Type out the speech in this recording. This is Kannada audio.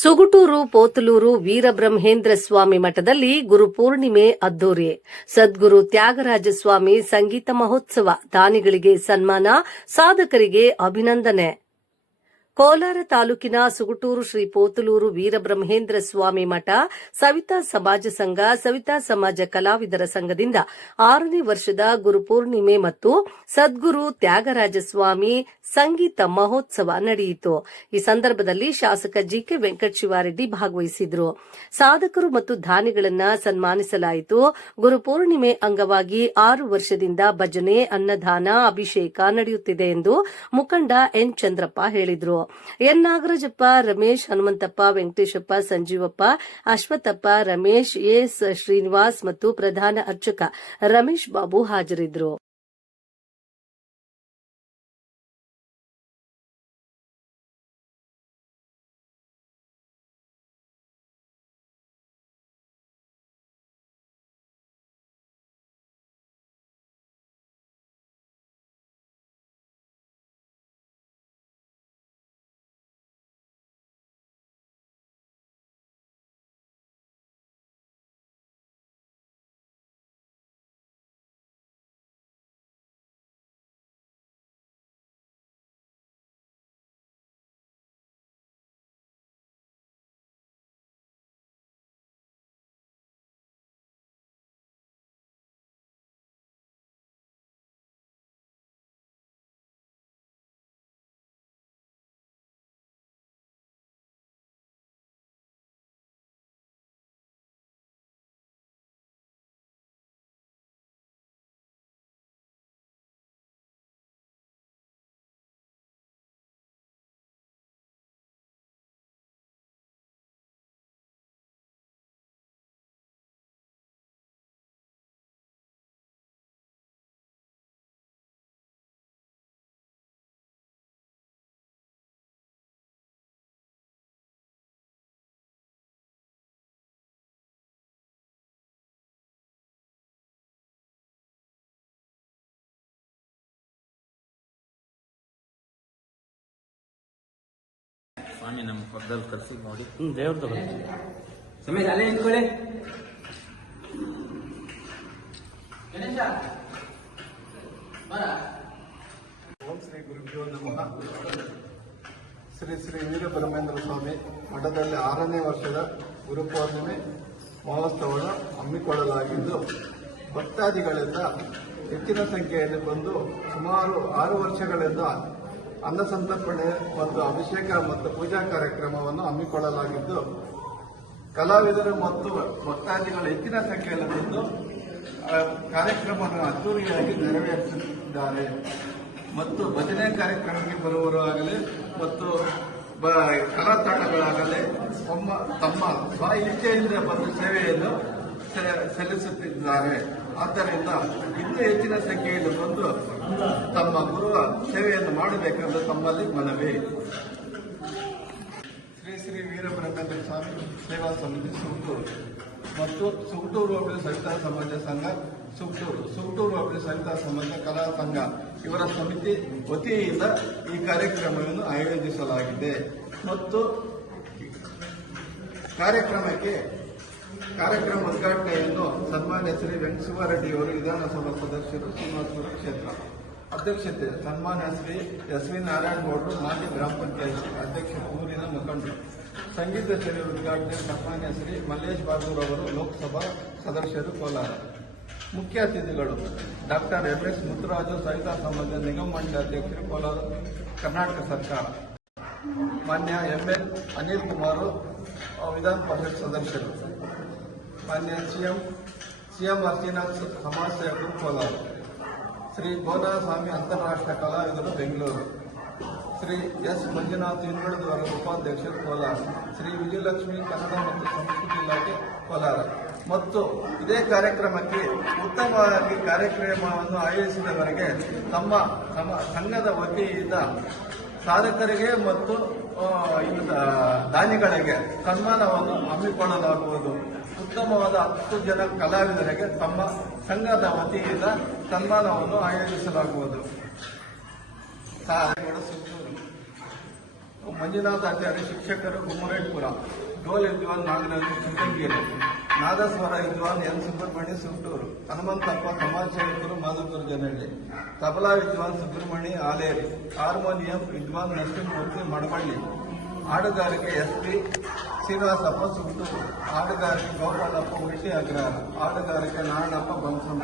ಸುಗುಟೂರು ಪೋತಲೂರು ವೀರಬ್ರಹ್ಮೇಂದ್ರ ಸ್ವಾಮಿ ಮಠದಲ್ಲಿ ಗುರುಪೂರ್ಣಿಮೆ ಅದ್ದೂರಿ. ಸದ್ಗುರು ತ್ಯಾಗರಾಜ ಸ್ವಾಮಿ ಸಂಗೀತ ಮಹೋತ್ಸವ. ದಾನಿಗಳಿಗೆ ಸನ್ಮಾನ, ಸಾಧಕರಿಗೆ ಅಭಿನಂದನೆ. ಕೋಲಾರ ತಾಲೂಕಿನ ಸುಗುಟೂರು ಶ್ರೀ ಪೋತಲೂರು ವೀರಬ್ರಹ್ಮೇಂದ್ರ ಸ್ವಾಮಿ ಮಠ, ಸವಿತಾ ಸಮಾಜ ಸಂಘ, ಸವಿತಾ ಸಮಾಜ ಕಲಾವಿದರ ಸಂಘದಿಂದ 6ನೇ ವರ್ಷದ ಗುರುಪೂರ್ಣಿಮೆ ಮತ್ತು ಸದ್ಗುರು ತ್ಯಾಗರಾಜ ಸ್ವಾಮಿ ಸಂಗೀತ ಮಹೋತ್ಸವ ನಡೆಯಿತು. ಈ ಸಂದರ್ಭದಲ್ಲಿ ಶಾಸಕ ಜಿಕೆ ವೆಂಕಟಶಿವಾರೆಡ್ಡಿ ಭಾಗವಹಿಸಿದ್ರು. ಸಾಧಕರು ಮತ್ತು ದಾನಿಗಳನ್ನು ಸನ್ಮಾನಿಸಲಾಯಿತು. ಗುರುಪೂರ್ಣಿಮೆ ಅಂಗವಾಗಿ 6 ವರ್ಷದಿಂದ ಭಜನೆ, ಅನ್ನದಾನ, ಅಭಿಷೇಕ ನಡೆಯುತ್ತಿದೆ ಎಂದು ಮುಖಂಡ ಎನ್ ಚಂದ್ರಪ್ಪ ಹೇಳಿದರು. ಎನ್ ನಾಗರಾಜಪ್ಪ, ರಮೇಶ್, ಹನುಮಂತಪ್ಪ, ವೆಂಕಟೇಶಪ್ಪ, ಸಂಜೀವಪ್ಪ, ಅಶ್ವತ್ಥಪ್ಪ, ರಮೇಶ್, ಎಸ್ ಶ್ರೀನಿವಾಸ್ ಮತ್ತು ಪ್ರಧಾನ ಅರ್ಚಕ ರಮೇಶ್ ಬಾಬು ಹಾಜರಿದ್ದರು. ಸ್ವಾಮಿ ನಮ್ಮ ಪಕ್ಕದಲ್ಲಿ ಕರ್ಸಿ ನೋಡಿ ದೇವ್ರದ್ದು ಸಮಯ ಅಲ್ಲೇ ನಿಂತ್ಕೊಳ್ಳಿ. ಓಂ ಶ್ರೀ ಗುರುಭ್ಯೋ ನಮಃ. ಶ್ರೀ ಶ್ರೀ ವೀರಬ್ರಹ್ಮೇಂದ್ರ ಸ್ವಾಮಿ ಮಠದಲ್ಲಿ 6ನೇ ವರ್ಷದ ಗುರುಪೂರ್ಣಿಮೆ ಮಹೋತ್ಸವವನ್ನು ಹಮ್ಮಿಕೊಳ್ಳಲಾಗಿದ್ದು, ಭಕ್ತಾದಿಗಳಿಂದ ಹೆಚ್ಚಿನ ಸಂಖ್ಯೆಯಲ್ಲಿ ಬಂದು ಸುಮಾರು 6 ವರ್ಷಗಳಿಂದ ಅನ್ನ ಸಂತರ್ಪಣೆ ಮತ್ತು ಅಭಿಷೇಕ ಮತ್ತು ಪೂಜಾ ಕಾರ್ಯಕ್ರಮವನ್ನು ಹಮ್ಮಿಕೊಳ್ಳಲಾಗಿದ್ದು, ಕಲಾವಿದರು ಮತ್ತು ಭಕ್ತಾದಿಗಳು ಹೆಚ್ಚಿನ ಸಂಖ್ಯೆಯಲ್ಲಿ ಬಂದು ಕಾರ್ಯಕ್ರಮವನ್ನು ಅದ್ದೂರಿಯಾಗಿ ನೆರವೇರಿಸುತ್ತಿದ್ದಾರೆ. ಮತ್ತು ಭಜನೆ ಕಾರ್ಯಕ್ರಮಕ್ಕೆ ಬರುವವರಾಗಲಿ ಮತ್ತು ಕಲಾ ತಂಡಗಳಾಗಲಿ ತಮ್ಮ ಸ್ವ ಇಚ್ಛೆಯಿಂದ ಬಂದು ಸೇವೆಯನ್ನು ಸಲ್ಲಿಸುತ್ತಿದ್ದಾರೆ. ಆದ್ದರಿಂದ ಇನ್ನೂ ಹೆಚ್ಚಿನ ಸಂಖ್ಯೆಯಲ್ಲಿ ಬಂದು ತಮ್ಮ ಗುರುವ ಸೇವೆಯನ್ನು ಮಾಡಬೇಕೆಂದು ತಮ್ಮಲ್ಲಿ ಮನವಿ. ಶ್ರೀ ಶ್ರೀ ವೀರಬ್ರಹ್ಮೇಂದ್ರ ಸ್ವಾಮಿ ಸೇವಾ ಸಮಿತಿ ಸುಗುಟೂರು ಮತ್ತು ಸುಗುಟೂರು ಹೋಬಳಿ ಸವಿತಾ ಸಮಾಜ ಸಂಘ ಸುಗುಟೂರು ಹೋಬಳಿ ಸವಿತಾ ಸಮಾಜ ಕಲಾ ಸಂಘ ಇವರ ಸಮಿತಿ ವತಿಯಿಂದ ಈ ಕಾರ್ಯಕ್ರಮವನ್ನು ಆಯೋಜಿಸಲಾಗಿದೆ. ಮತ್ತು ಕಾರ್ಯಕ್ರಮ ಉದ್ಘಾಟನೆಯನ್ನು ಸನ್ಮಾನ್ಯ ಶ್ರೀ ವೆಂಕಟಶಿವಾರೆಡ್ಡಿಯವರು, ವಿಧಾನಸಭಾ ಸದಸ್ಯರು, ಶ್ರೀನಿವಾಸಪುರ ಕ್ಷೇತ್ರ ಅಧ್ಯಕ್ಷತೆ ಸನ್ಮಾನ್ಯ ಶ್ರೀ ಎಸ್ ವಿ ನಾರಾಯಣ ಗೌಡರು, ಮಾಜಿ ಗ್ರಾಮ ಪಂಚಾಯತ್ ಅಧ್ಯಕ್ಷ, ಊರಿನ ಮುಖಂಡರು. ಸಂಗೀತ ಸೇವೆ ಉದ್ಘಾಟನೆ ಸನ್ಮಾನ್ಯ ಶ್ರೀ ಮಲ್ಲೇಶ್ ಬಾಗೂರ್ ಅವರು, ಲೋಕಸಭಾ ಸದಸ್ಯರು, ಕೋಲಾರ. ಮುಖ್ಯ ಅತಿಥಿಗಳು ಡಾಕ್ಟರ್ MS ಮುತ್ತುರಾಜು, ಸವಿತಾ ಸಮಾಜ ನಿಗಮ ಮಂಡಳಿ ಅಧ್ಯಕ್ಷರು, ಕೋಲಾರ, ಕರ್ನಾಟಕ ಸರ್ಕಾರ. ಮಾನ್ಯ ML ಅನಿಲ್ ಕುಮಾರ್, ವಿಧಾನ ಪರಿಷತ್ ಸದಸ್ಯರು. ಮಾನ್ಯ CM ಅರ್ಚಿನಾಥ್, ಸಮಾಜ ಸೇವಕರು, ಕೋಲಾರ. ಶ್ರೀ ಗೋದಾಸ್ವಾಮಿ ಅಂತಾರಾಷ್ಟ್ರೀಯ ಕಲಾವಿದರು, ಬೆಂಗಳೂರು. ಶ್ರೀ S ಮಂಜುನಾಥ್, ಹಿಂದುಳಿದವರ ಉಪಾಧ್ಯಕ್ಷರು, ಕೋಲಾರ. ಶ್ರೀ ವಿಜಯಲಕ್ಷ್ಮಿ, ಕನ್ನಡ ಮತ್ತು ಸಂಸ್ಕೃತಿ ಇಲಾಖೆ, ಕೋಲಾರ. ಮತ್ತು ಇದೇ ಕಾರ್ಯಕ್ರಮಕ್ಕೆ ಉತ್ತಮವಾಗಿ ಕಾರ್ಯಕ್ರಮವನ್ನು ಆಯೋಜಿಸಿದವರಿಗೆ ತಮ್ಮ ಸಂಘದ ವತಿಯಿಂದ ಸಾಧಕರಿಗೆ ಮತ್ತು ದಾನಿಗಳಿಗೆ ಸನ್ಮಾನವನ್ನು ಹಮ್ಮಿಕೊಳ್ಳಲಾಗುವುದು. ಉತ್ತಮವಾದ 10 ಜನ ಕಲಾವಿದರಿಗೆ ತಮ್ಮ ಸಂಘದ ವತಿಯಿಂದ ಸನ್ಮಾನವನ್ನು ಆಯೋಜಿಸಲಾಗುವುದು. ಮಂಜುನಾಥಾಚಾರ್ಯ ಶಿಕ್ಷಕರು ಗುಮ್ಮರೇಟ್ಪುರ, ಡೋಲ್ ವಿದ್ವಾನ್ ನಾಗರಾಜು ಚಿಕ್ಕಂಗೇರಿ, ನಾದಸ್ವರ ವಿದ್ವಾನ್ ಎನ್ ಸುಬ್ರಹ್ಮಣ್ಯ ಸುಟ್ಟೂರು, ಹನುಮಂತಪ್ಪ ಸಮಾಜ ಸೇವಕರು ಮಾಧುಪುರ ಜನಹಳ್ಳಿ, ತಬಲಾ ವಿದ್ವಾನ್ ಸುಬ್ರಹ್ಮಣ್ಯ ಆಲೇರಿ, ಹಾರ್ಮೋನಿಯಂ ವಿದ್ವಾನ್ ನರಸಿಂಹಮೂರ್ತಿ ಮಡಬಳ್ಳಿ, ಹಾಡುಗಾರಿಕೆ ಎಸ್.ಪಿ. ಶ್ರೀನಿವಾಸಪ್ಪ ಸುಟ್ಟೂರು, ಹಾಡುಗಾರಿಕೆ ಗೋಪಾಲಪ್ಪ ಉಲ್ಟಿ ಅಗ್ರಹಾರ, ಹಾಡುಗಾರಿಕೆ ನಾರಾಯಣಪ್ಪ ಬಂಸಮ್ಮ.